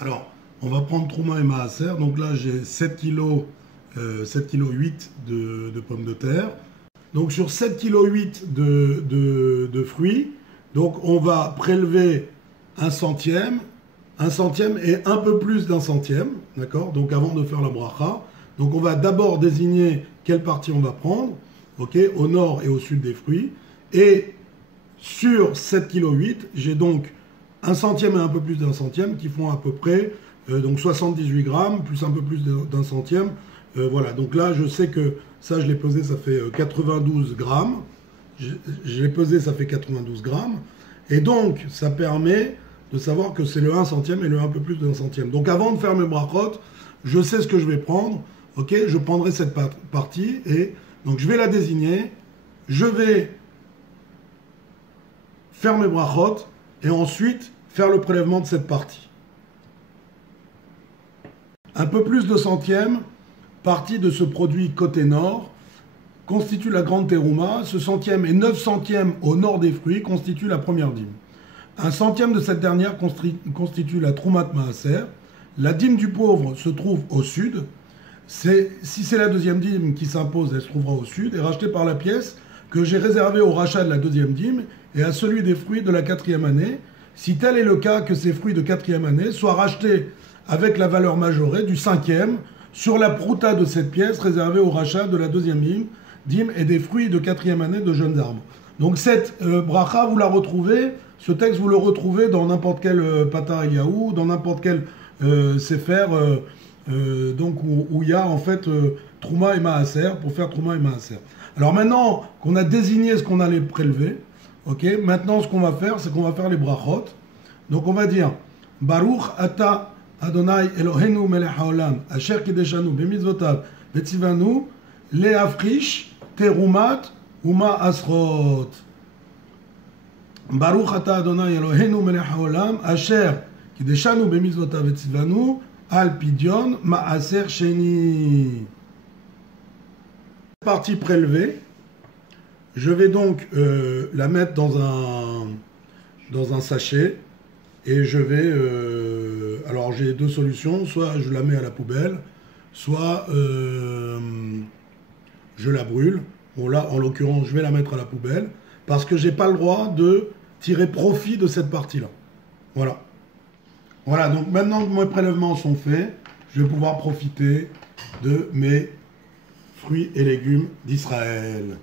Alors, on va prendre Trouma et Maaser. Donc là, j'ai 7 kg 8 de pommes de terre. Donc sur 7 kg 8 de fruits, donc on va prélever un centième et un peu plus d'un centième, d'accord? Donc avant de faire la bracha, donc on va d'abord désigner quelle partie on va prendre, ok? Au nord et au sud des fruits. Et sur 7 kg 8, j'ai donc un centième et un peu plus d'un centième qui font à peu près donc 78 grammes, plus un peu plus d'un centième. Voilà, donc là je sais que ça je l'ai pesé, ça fait 92 grammes. Je l'ai pesé, ça fait 92 grammes. Et donc ça permet de savoir que c'est le 1 centième et le un peu plus d'un centième. Donc avant de faire mes brachot, je sais ce que je vais prendre. Ok, je prendrai cette partie et donc je vais la désigner. Je vais faire mes brachot et ensuite faire le prélèvement de cette partie. Un peu plus de centième partie de ce produit côté nord constitue la grande terouma. Ce centième et 9 centièmes au nord des fruits constituent la première dîme. Un centième de cette dernière constitue la troumat maaser. La dîme du pauvre se trouve au sud. Si c'est la deuxième dîme qui s'impose, elle se trouvera au sud et rachetée par la pièce que j'ai réservée au rachat de la deuxième dîme et à celui des fruits de la quatrième année, si tel est le cas que ces fruits de quatrième année soient rachetés avec la valeur majorée du cinquième sur la prouta de cette pièce réservée au rachat de la deuxième dîme et des fruits de quatrième année de jeunes arbres. Donc cette bracha, vous la retrouvez, ce texte, vous le retrouvez dans n'importe quel Patar Eliyahu, dans n'importe quel Sefer, donc où il y a en fait Trouma et Maaser, pour faire Trouma et Maaser. Alors maintenant qu'on a désigné ce qu'on allait prélever, ok, maintenant ce qu'on va faire, c'est qu'on va faire les brachot. Donc on va dire Baruch ata Adonai Eloheinu melech haolam asher kideshanu b'mitzvotav v'tzivanu le'afrish terumat uma asrot. Baruch ata Adonai Eloheinu melech haolam asher kideshanu b'mitzvotav v'tzivanu al pidyon maaser sheni. Partie prélevée, je vais donc la mettre dans un sachet et je vais alors j'ai deux solutions, soit je la mets à la poubelle, soit je la brûle. Bon là en l'occurrence je vais la mettre à la poubelle parce que j'ai pas le droit de tirer profit de cette partie là. Voilà, donc maintenant que mes prélèvements sont faits, je vais pouvoir profiter de mes fruits et légumes d'Israël.